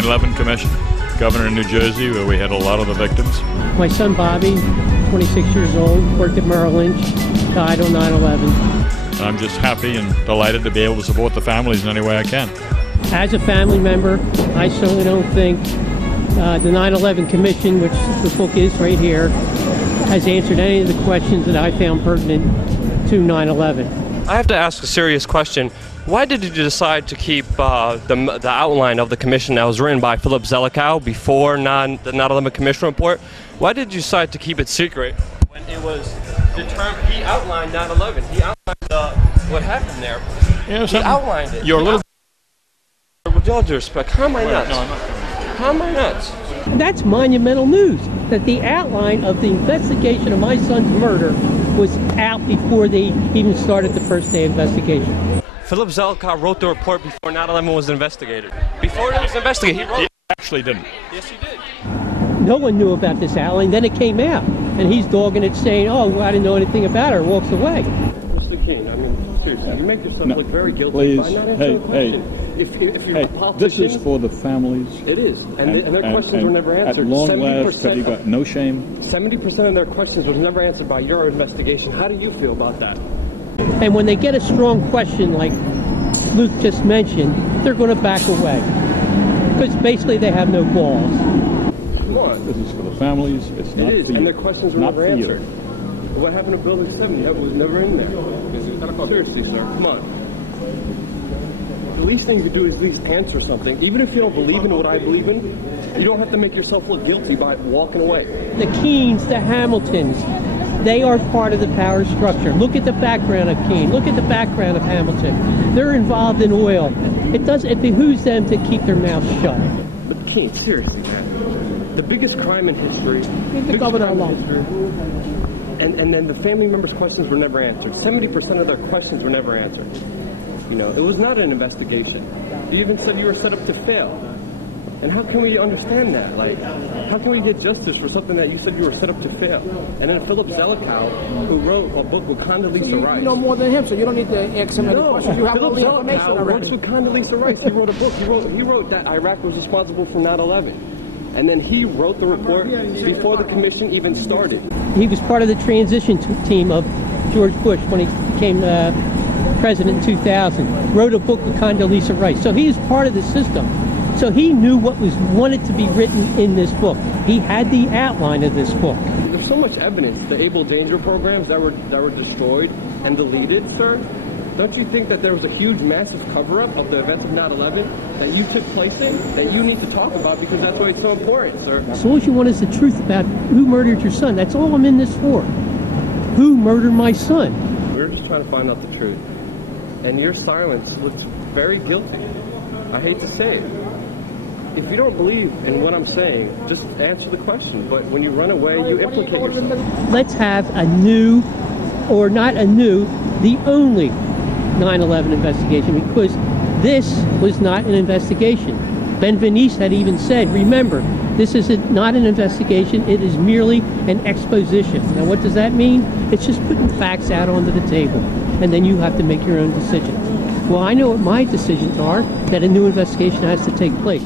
9/11 Commission, governor in New Jersey, where we had a lot of the victims. My son Bobby, 26 years old, worked at Merrill Lynch, died on 9/11. I'm just happy and delighted to be able to support the families in any way I can. As a family member, I certainly don't think the 9/11 Commission, which the book is right here, has answered any of the questions that I found pertinent to 9/11. I have to ask a serious question. Why did you decide to keep the outline of the commission that was written by Philip Zelikow before the 9/11 Commission report? Why did you decide to keep it secret when it was determined? He outlined 9/11. He outlined what happened there. You know, he outlined it. You're a little... With all due respect, how am I nuts? No, I'm not coming. How am I nuts? That's monumental news, that the outline of the investigation of my son's murder was out before they even started the first day investigation. Philip Zelikow wrote the report before 9/11 was investigated. Before it was investigated, he wrote it. He actually didn't. Yes, he did. No one knew about this outline, then it came out, and he's dogging it saying, oh, well, I didn't know anything about it, and walks away. Mr. Kean, I mean, seriously, you make yourself look very guilty please. by not answering the question. If you're a This politician, is for the families. it is, and their questions were never answered. At long last, have you got no shame? 70% of their questions was never answered by your investigation. How do you feel about that? And when they get a strong question like Luke just mentioned, they're going to back away, because basically they have no balls. Come on. This is for the families. It's not It is, for you. and their questions were Not never for you. answered. What happened to Building 70? That was never in there. Seriously, sir, come on. The least thing you could do is at least answer something. Even if you don't believe in what I believe in, you don't have to make yourself look guilty by walking away. The Keans, the Hamiltons, they are part of the power structure. Look at the background of Kean. Look at the background of Hamilton. They're involved in oil. It behooves them to keep their mouths shut. But Kean, seriously, man. The biggest crime in history. Leave the governor alone. And then the family members' questions were never answered. 70% of their questions were never answered. You know, it was not an investigation. You even said you were set up to fail. And how can we understand that? Like, how can we get justice for something that you said you were set up to fail? And then Philip Zelikow, who wrote a book with Condoleezza Rice. You know more than him, so you don't need to ask him any questions. You have all Philip the information Zelikow already. works with Condoleezza Rice. He wrote a book. He wrote that Iraq was responsible for 9/11. And then he wrote the report before the commission even started. He was part of the transition team of George Bush when he became president in 2000. Wrote a book with Condoleezza Rice. So he is part of the system. So he knew what was wanted to be written in this book. He had the outline of this book. There's so much evidence. The Able Danger programs that were destroyed and deleted, sir. Don't you think that there was a huge, massive cover-up of the events of 9/11 that you took place in, that you need to talk about because that's why it's so important, sir? As long as you want is the truth about who murdered your son, that's all I'm in this for. Who murdered my son? We're just trying to find out the truth. And your silence looks very guilty. I hate to say it. If you don't believe in what I'm saying, just answer the question. But when you run away, you implicate yourself. Let's have a new, or not a new, the only 9/11 investigation, because this was not an investigation. Ben Venice had even said, remember, this is not an investigation, it is merely an exposition. Now what does that mean? It's just putting facts out onto the table, and then you have to make your own decisions. Well, I know what my decisions are, that a new investigation has to take place.